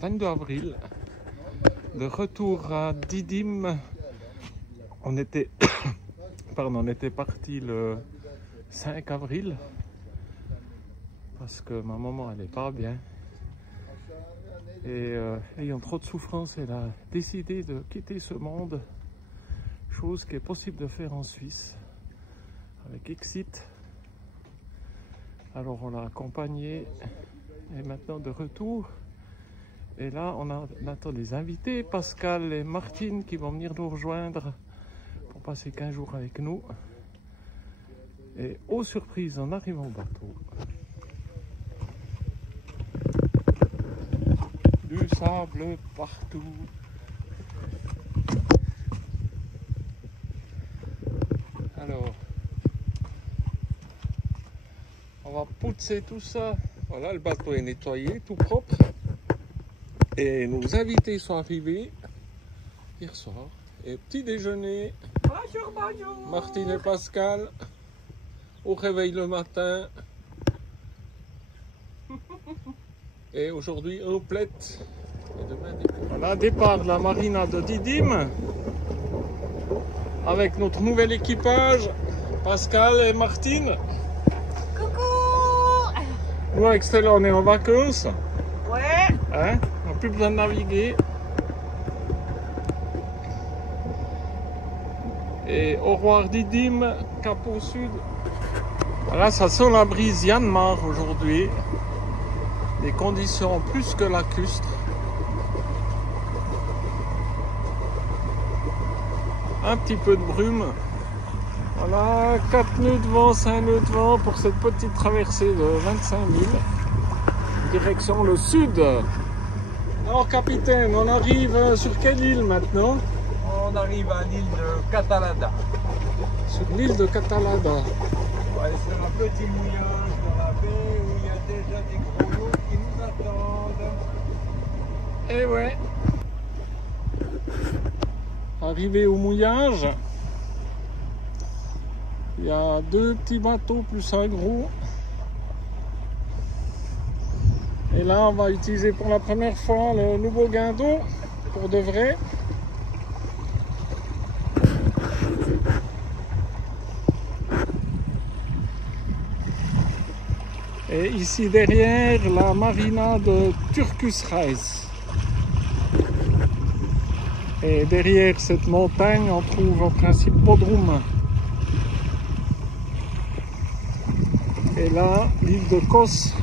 22 avril, de retour à Didim. On était, on était parti le 5 avril parce que ma maman elle n'est pas bien et ayant trop de souffrance, elle a décidé de quitter ce monde, chose qui est possible de faire en Suisse avec Exit. Alors on l'a accompagnée et maintenant de retour. Et là, on attend des invités, Pascal et Martine, qui vont venir nous rejoindre pour passer 15 jours avec nous. Et aux surprises, on arrive en bateau. Du sable partout. Alors, on va pousser tout ça. Voilà, le bateau est nettoyé, tout propre. Et nos invités sont arrivés hier soir. Et petit déjeuner. Bonjour, bonjour. Martine et Pascal. Au réveil le matin. Et aujourd'hui, omelette. Et demain, voilà, départ de la marina de Didim. Avec notre nouvel équipage. Pascal et Martine. Coucou. Nous, avec Stella, on est en vacances. Ouais. Hein? On n'a plus besoin de naviguer. Et au revoir Didim, cap au sud. Là, ça sent la brise Yanmar aujourd'hui. Des conditions plus que lacustres. Un petit peu de brume. Voilà, 4 nœuds de vent, 5 nœuds de vent pour cette petite traversée de 25 000. Direction le sud. Alors capitaine, on arrive sur quelle île maintenant? On arrive à l'île de Catalada. Sur l'île de Catalada. Ouais, c'est un petit mouillage dans la baie où il y a déjà des gros lots qui nous attendent. Et ouais. Arrivé au mouillage. Il y a 2 petits bateaux plus un gros. Et là, on va utiliser pour la première fois le nouveau guindeau, pour de vrai. Et ici derrière, la marina de Turkus Reis. Et derrière cette montagne, on trouve en principe Bodrum. Et là, l'île de Kos.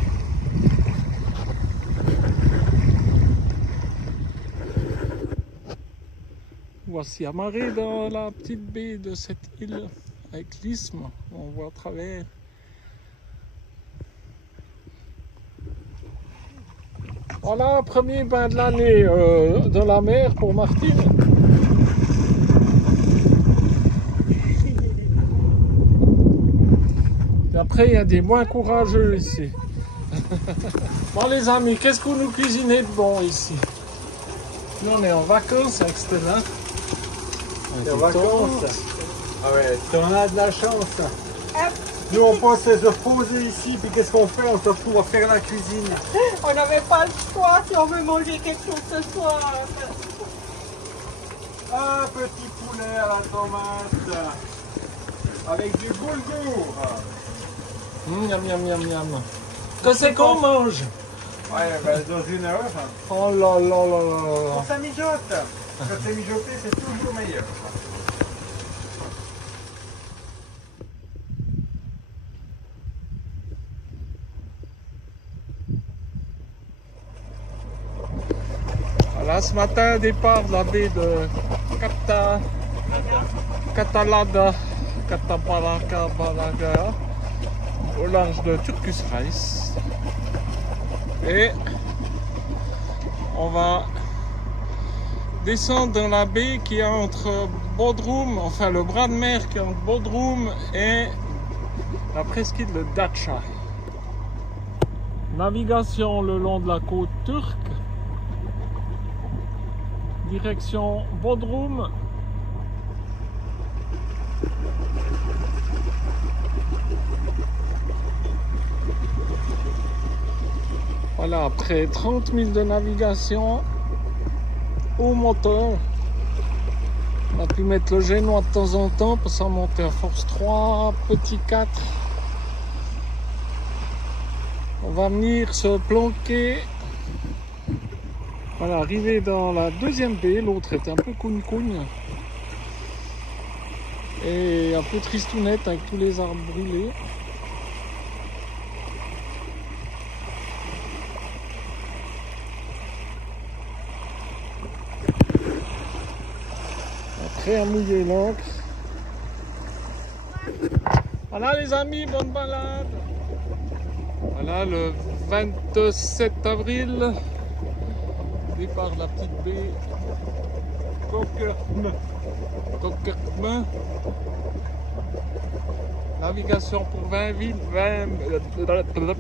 Voici amarré dans la petite baie de cette île avec l'isthme, on voit à travers. Voilà, premier bain de l'année de la mer pour Martine. Et après, il y a des moins courageux ici. Bon les amis, qu'est-ce que vous nous cuisinez de bon ici? Nous on est en vacances avec Stella. Les vacances. Ah ouais, on a de la chance. Nous on pensait se reposer ici, puis qu'est-ce qu'on fait? On se retrouve à faire la cuisine. On n'avait pas le choix si on veut manger quelque chose ce soir. Un petit poulet à la tomate. Avec du boulgour. Miam miam miam miam. Que c'est qu'on mange? Ouais, ben dans une heure. Oh là là là là. Ça mijote. Quand c'est mijoté, c'est toujours meilleur. Voilà, ce matin, départ de la baie de Catalada, Catabalaga, au large de Turkus Reis. Et on va descendre dans la baie qui est entre Bodrum, enfin le bras de mer qui est entre Bodrum et la presqu'île de Datça. Navigation le long de la côte turque. Direction Bodrum. Voilà, après 30 000 de navigation au moteur, on a pu mettre le génois de temps en temps pour s'en monter à force 3, petit 4. On va venir se planquer. Voilà, arrivé dans la deuxième baie, l'autre est un peu cougne-cougne. Et un peu tristounette avec tous les arbres brûlés. Prêt à mouiller l'encre. Voilà les amis, bonne balade. Voilà le 27 avril. Départ de la petite baie Coquerme. Navigation pour 20 villes,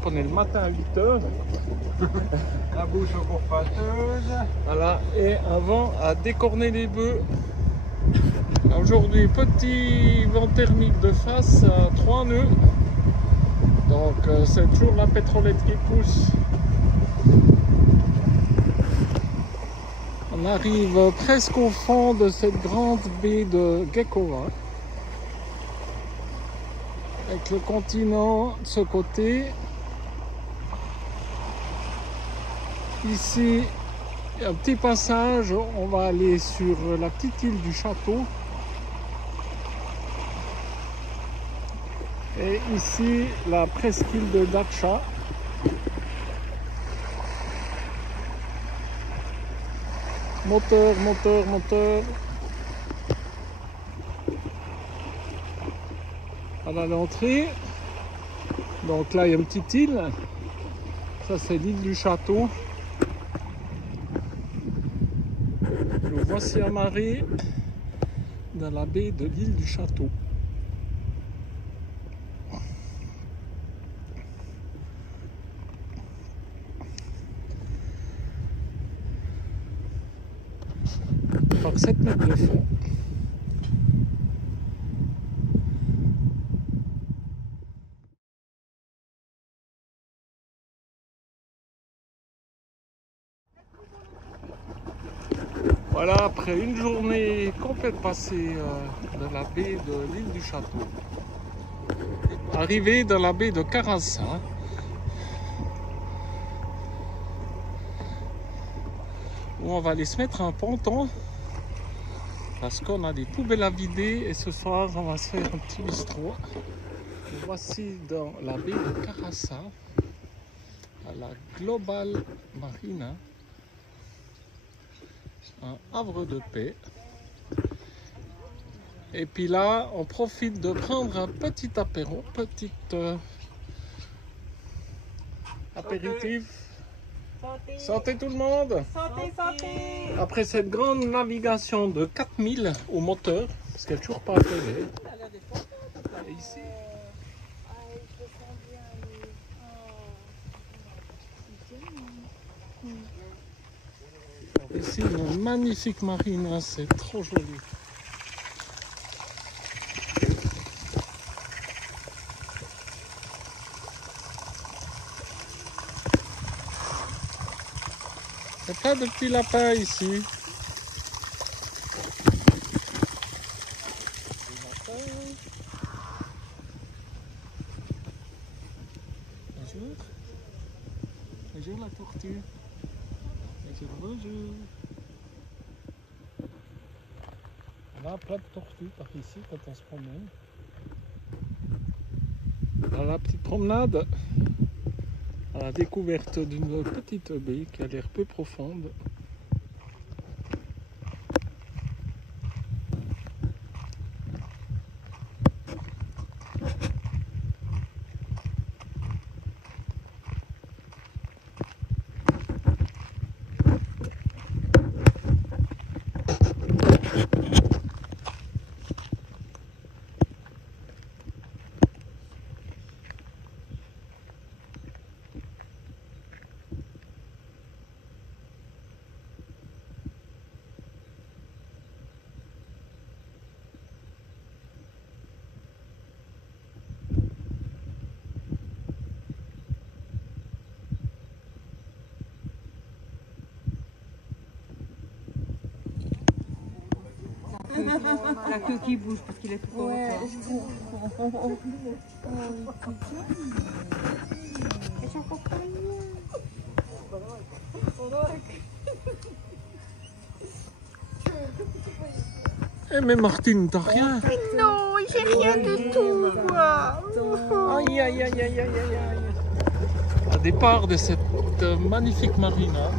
prenez le matin à 8 h. La bouche encore pâteuse. Voilà, et un vent à décorner les bœufs. Aujourd'hui, petit vent thermique de face à 3 nœuds. Donc c'est toujours la pétrolette qui pousse. On arrive presque au fond de cette grande baie de Gekova. Avec le continent de ce côté. Ici, un petit passage, on va aller sur la petite île du château. Et ici, la presqu'île de Dacha. Moteur, moteur, moteur. Voilà l'entrée. Donc là, il y a une petite île. Ça, c'est l'île du château. Nous voici amarrés dans la baie de l'île du château. Par 7 mètres de fond. Voilà, après une journée complète passée dans la baie de l'île du Château, arrivé dans la baie de Karassa, où on va aller se mettre un ponton parce qu'on a des poubelles à vider et ce soir on va se faire un petit bistrot. Voici dans la baie de Karassa, à la Global Marina, un havre de paix. Et puis là, on profite de prendre un petit apéro, petit apéritif. Santé. Santé tout le monde! Santé, santé. Après cette grande navigation de 4000 au moteur, parce qu'elle n'est toujours pas atterrée. Et ici, ici une magnifique marina, c'est trop joli. Il y a plein de petits lapins ici. Bonjour. Bonjour la tortue. Bonjour, bonjour. On a plein de tortues par ici quand on se promène. Voilà la petite promenade à la découverte d'une petite baie qui a l'air peu profonde. La queue qui bouge parce qu'il est tout haut. Ouais, je comprends. Eh mais Martine, t'as rien? Non, j'ai rien du tout, moi. Aïe, aïe, aïe, aïe, aïe, aïe, aïe. À départ de cette magnifique marina.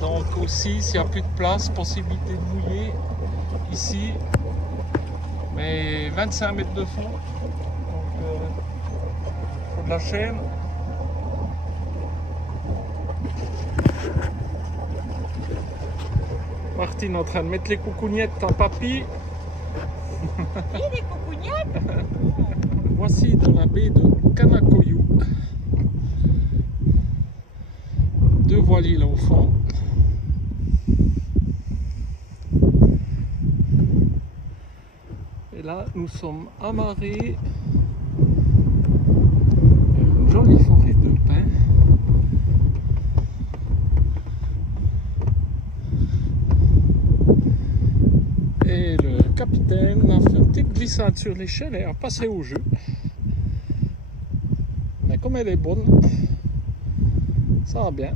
Donc aussi, s'il n'y a plus de place, possibilité de mouiller ici. Mais 25 mètres de fond. Donc, faut de la chaîne. Martine est en train de mettre les coucougnettes à papy. Il y a des coucougnettes. Voici dans la baie de Kanakoyou. Deux voiliers là au fond. Et là, nous sommes amarrés. Une jolie forêt de pins. Et le capitaine a fait une petite glissade sur l'échelle et a passé au jeu. Mais comme elle est bonne, ça va bien.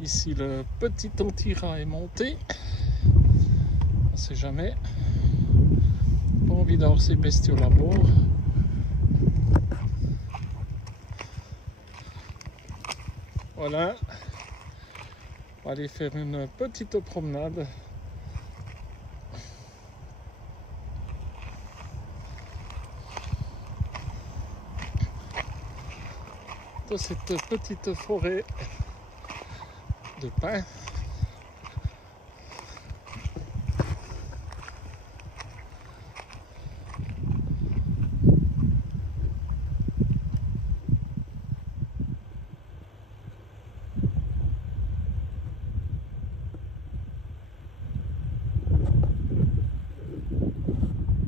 Ici, le petit Antira est monté. On ne sait jamais. Pas envie d'avoir ces bestioles à bord. Voilà. On va aller faire une petite promenade. Dans cette petite forêt de pins.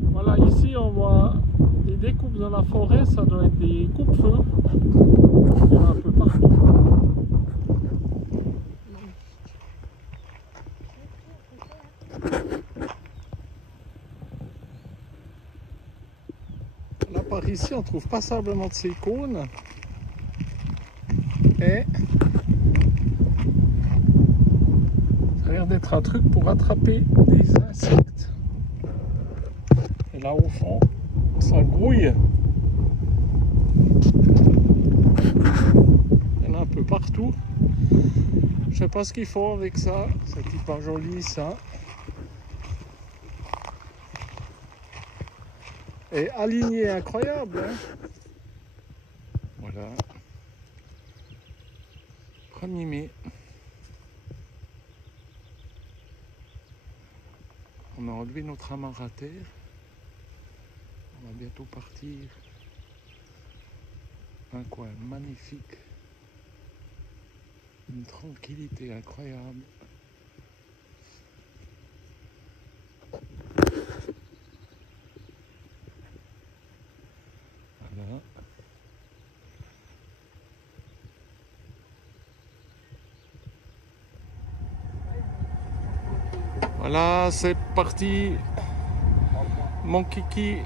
Voilà, ici on voit des découpes dans la forêt, ça doit être des coupe-feu. Il y en a un peu partout. Là par ici on trouve passablement de ces cônes et ça a l'air d'être un truc pour attraper des insectes. Et là au fond ça grouille. Il y en a un peu partout. Je sais pas ce qu'ils font avec ça, c'est pas joli ça. Et aligné incroyable, hein. Voilà. 1er mai. On a enlevé notre amarre à terre. On va bientôt partir. Un coin magnifique. Une tranquillité incroyable. Voilà. Voilà, c'est parti. Mon kiki.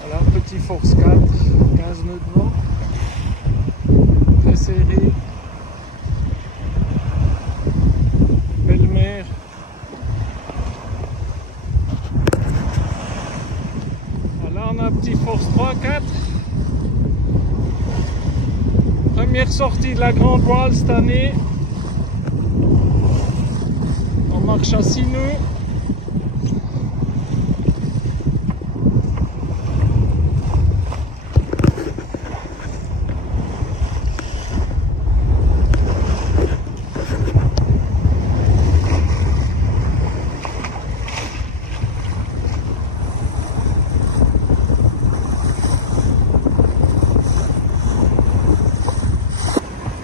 Voilà, petit Force 4, 15 nœuds de vent. Très serré. Belle mer. Voilà, on a un petit Force 3, 4. Première sortie de la grande voile cette année. On marche à 6 nœuds.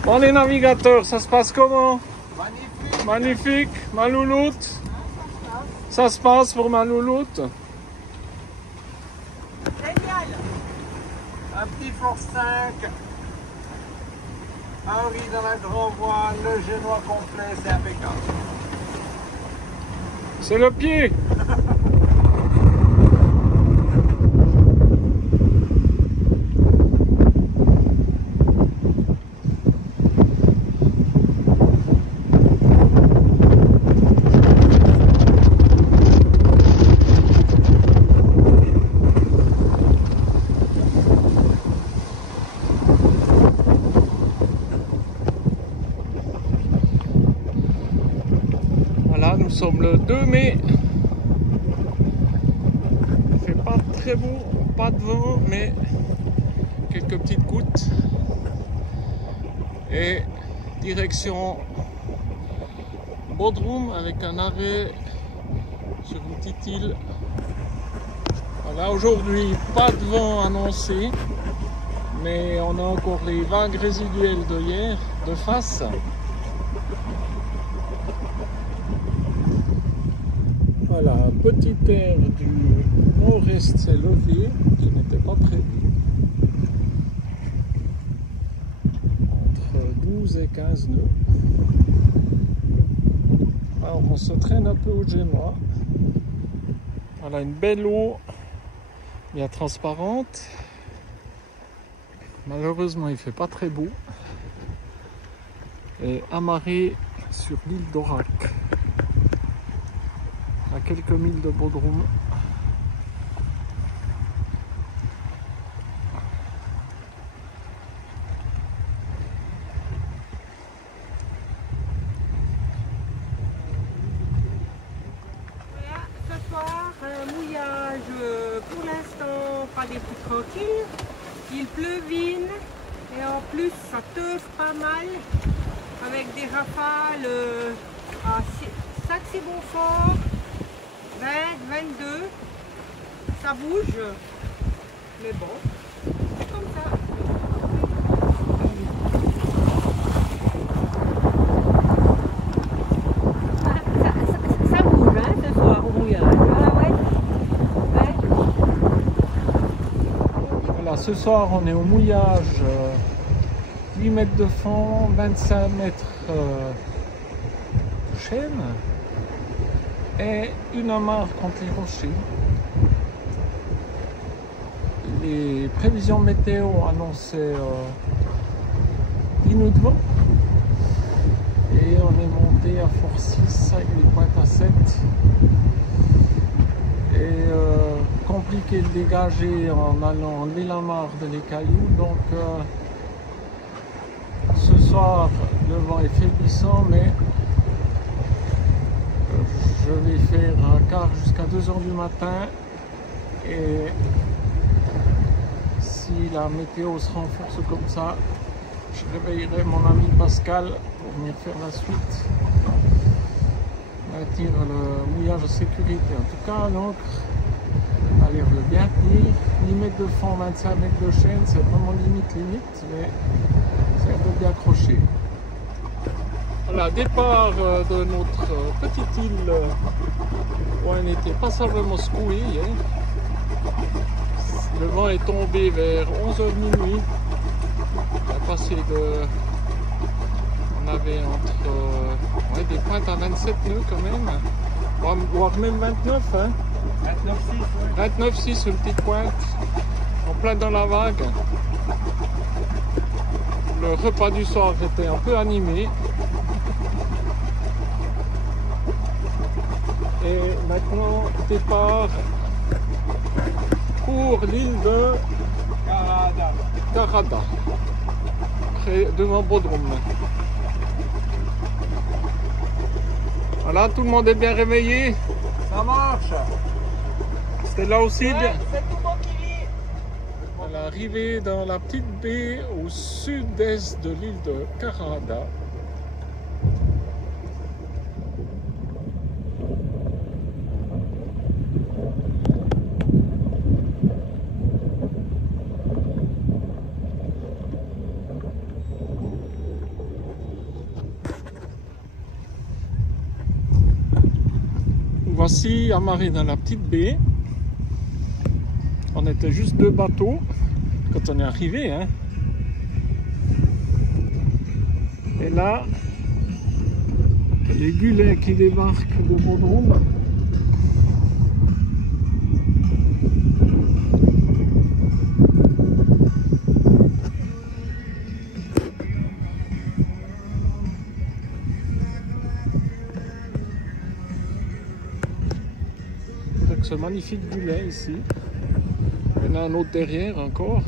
Bon, les navigateurs, ça se passe comment? Magnifique. Magnifique, ma louloute. Ça se passe pour ma louloute. Génial. Un petit Force 5. Un riz dans la grand voile, le génois complet, c'est impeccable. C'est le pied. Voilà, nous sommes le 2 mai. Il fait pas très beau, pas de vent, mais quelques petites gouttes. Et direction Bodrum avec un arrêt sur une petite île. Voilà, aujourd'hui pas de vent annoncé, mais on a encore les vagues résiduelles de hier de face. Voilà, petit air du nord-est s'est levé, ce n'était pas prévu. Entre 12 et 15 nœuds. Alors on se traîne un peu au génois. Voilà une belle eau, bien transparente. Malheureusement il ne fait pas très beau. Et amarré sur l'île d'Aurak, à quelques milles de Bodrum. Voilà, ce soir, un mouillage pour l'instant pas des plus tranquilles. Il pleuvine et en plus ça teuf pas mal avec des rafales à Saxe-Bonfort, 20, 22. Ça bouge, mais bon, c'est comme ça. Ça bouge hein, ce soir au mouillage. Ah ouais. Voilà, ce soir on est au mouillage, 8 mètres de fond, 25 mètres chaîne et une amarre contre les rochers. Les prévisions météo annonçaient 10 nœuds de vent et on est monté à force 6 avec les pointes à 7 et compliqué de dégager en allant enlever l'amarre de les cailloux, donc ce soir le vent est faiblissant, mais je vais faire un quart jusqu'à 2 h du matin et si la météo se renforce comme ça, je réveillerai mon ami Pascal pour venir faire la suite, maintenir le mouillage de sécurité. En tout cas, l'encre a l'air de bien tenir. 10 mètres de fond, 25 mètres de chaîne, c'est vraiment limite, mais c'est un peu bien accroché. Voilà, départ de notre petite île où on était passablement secoué hier. Le vent est tombé vers 11 h minuit. On a passé de... On avait entre des pointes à 27 nœuds quand même, voire même 29. Hein. 29,6 une petite pointe, en plein dans la vague. Le repas du soir était un peu animé. Et maintenant, départ pour l'île de Karada, devant Bodrum. Voilà, tout le monde est bien réveillé. Ça marche. C'était là aussi bien. C'est tout bon qui lit. À l'arrivée dans la petite baie au sud-est de l'île de Karada. voici amarrés dans la petite baie. On était juste 2 bateaux quand on est arrivé, hein. Et là, les gulets qui débarquent de Bodrum. Avec ce magnifique gulet ici. Il y en a un autre derrière encore.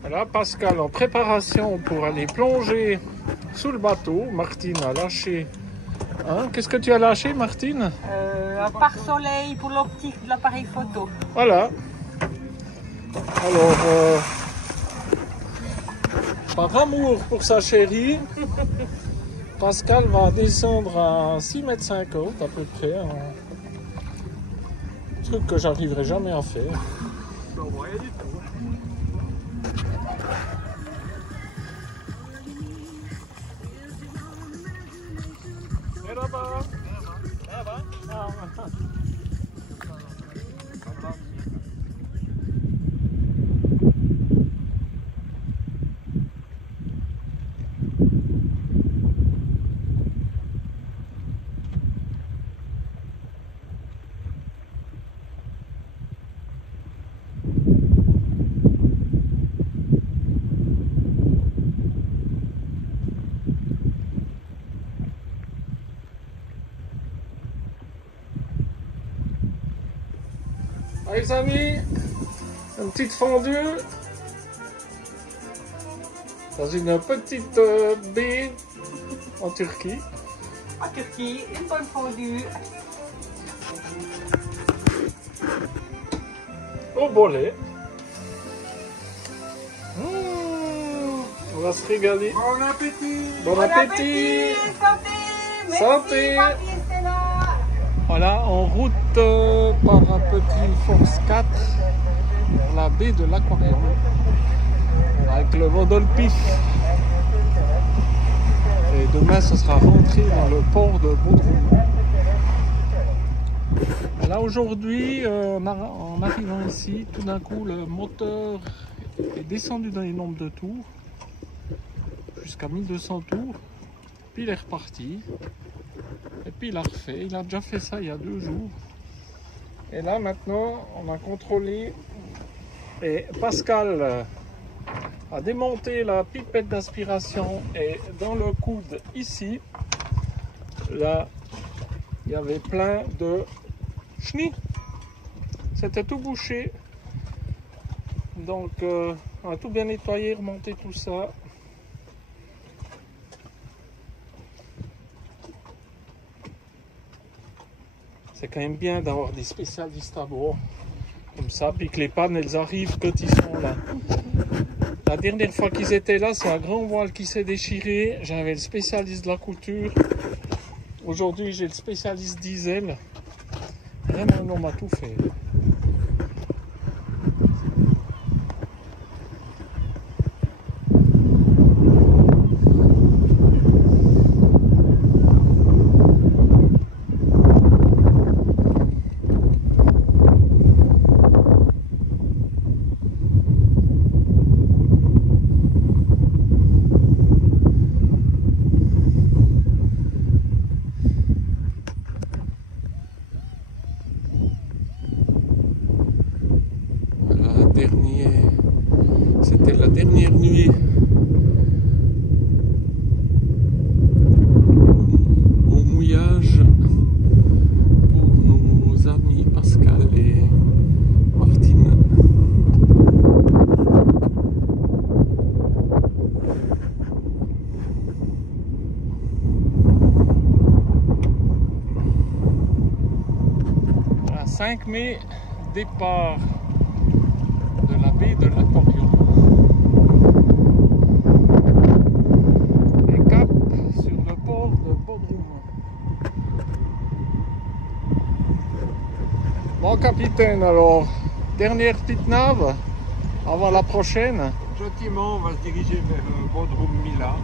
Voilà, Pascal en préparation pour aller plonger sous le bateau. Martine a lâché. Hein? Qu'est-ce que tu as lâché, Martine? Un pare-soleil pour l'optique de l'appareil photo. Voilà. Alors, par amour pour sa chérie, Pascal va descendre à 6,50 m à peu près. Un truc que j'arriverai jamais à faire. Merhaba. Merhaba. Les amis, une petite fondue dans une petite baie en Turquie. En Turquie, une bonne fondue. Au bolet. On va se régaler. Bon appétit! Bon appétit! Santé! Merci, Santé. Papi et Stella. Voilà, en route par un petit Force 4 pour la baie de l'Aquarium avec le vent pif. Et demain, ce sera rentré dans le port de Bodrum. Là, aujourd'hui, en arrivant ici, tout d'un coup, le moteur est descendu dans les nombres de tours jusqu'à 1200 tours, puis il est reparti. Et puis il a refait, il a déjà fait ça il y a 2 jours. Et là maintenant on a contrôlé et Pascal a démonté la pipette d'aspiration et dans le coude ici, là il y avait plein de chenilles. C'était tout bouché. Donc on a tout bien nettoyé, remonté tout ça. C'est quand même bien d'avoir des spécialistes à bord, comme ça, puis que les pannes, elles arrivent quand ils sont là. La dernière fois qu'ils étaient là, c'est un grand voile qui s'est déchiré. J'avais le spécialiste de la couture. Aujourd'hui, j'ai le spécialiste diesel. Vraiment, un homme à tout faire. C'était la dernière nuit au mouillage pour nos amis Pascal et Martine. À 5 mai, départ de la baie de l'Aquarium. Et cap sur le port de Bodrum. Bon capitaine, alors, dernière petite nave avant la prochaine. Gentiment, on va se diriger vers Bodrum Mila.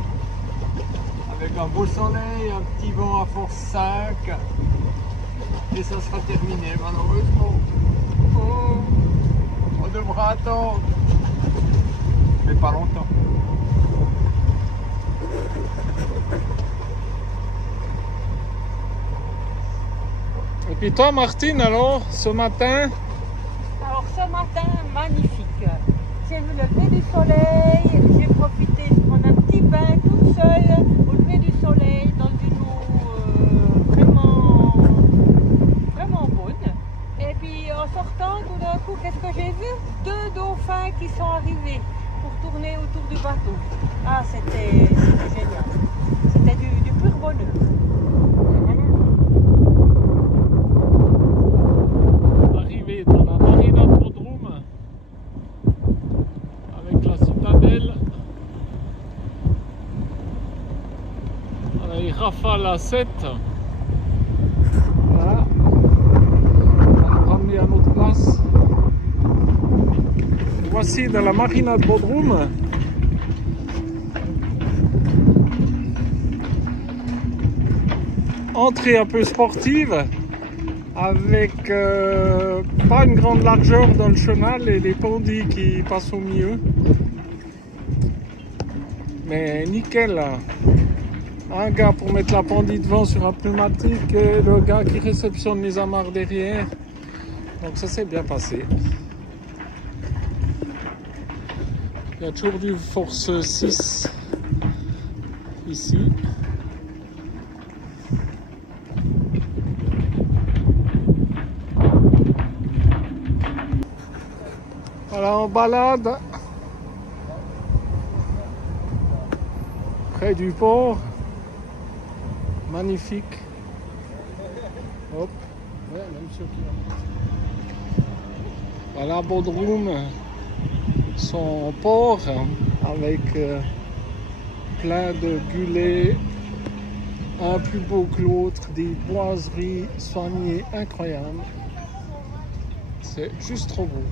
Avec un beau soleil, un petit vent à force 5. Et ça sera terminé malheureusement. Oh, on devra attendre. Mais pas longtemps. Et puis toi, Martine, alors, ce matin? Alors ce matin, magnifique. J'ai vu le lever du soleil, j'ai profité de prendre un petit bain toute seule au lever du soleil dans une eau vraiment, vraiment bonne. Et puis en sortant, tout d'un coup, qu'est-ce que j'ai vu? 2 dauphins qui sont arrivés pour tourner autour du bateau. Ah, c'était génial. C'était du pur bonheur. Arrivé dans la marina de Bodrum avec la citadelle. On a eu Rafale à 7. Voilà. On va ramener à notre place. Voici dans la marina de Bodrum. Entrée un peu sportive avec pas une grande largeur dans le chenal et les pondis qui passent au milieu. Mais nickel. Un gars pour mettre la pendie devant sur un pneumatique et le gars qui réceptionne les amarres derrière. Donc ça s'est bien passé. Il y a toujours du force 6 ici. Voilà, en balade près du port. Magnifique. Hop. Ouais, même ceux qui... Voilà, Bodrum, son port avec plein de gulets, un plus beau que l'autre, des boiseries soignées incroyables. C'est juste trop beau.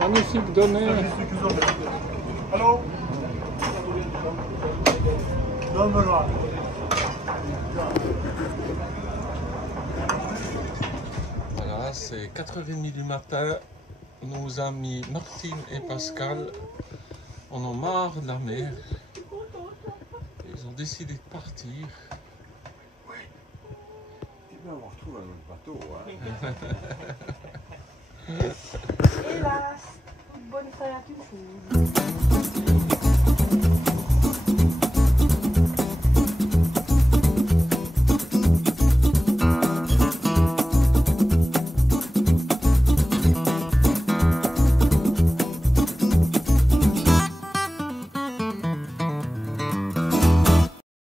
Magnifique donner. Allô? Voilà, c'est 4h30 du matin. Nos amis Martine et Pascal en ont marre de la mer. Ils ont décidé de partir. Oui. Tu vas on retrouve un autre bateau. Hein. Hélas, toute bonne fin à tous.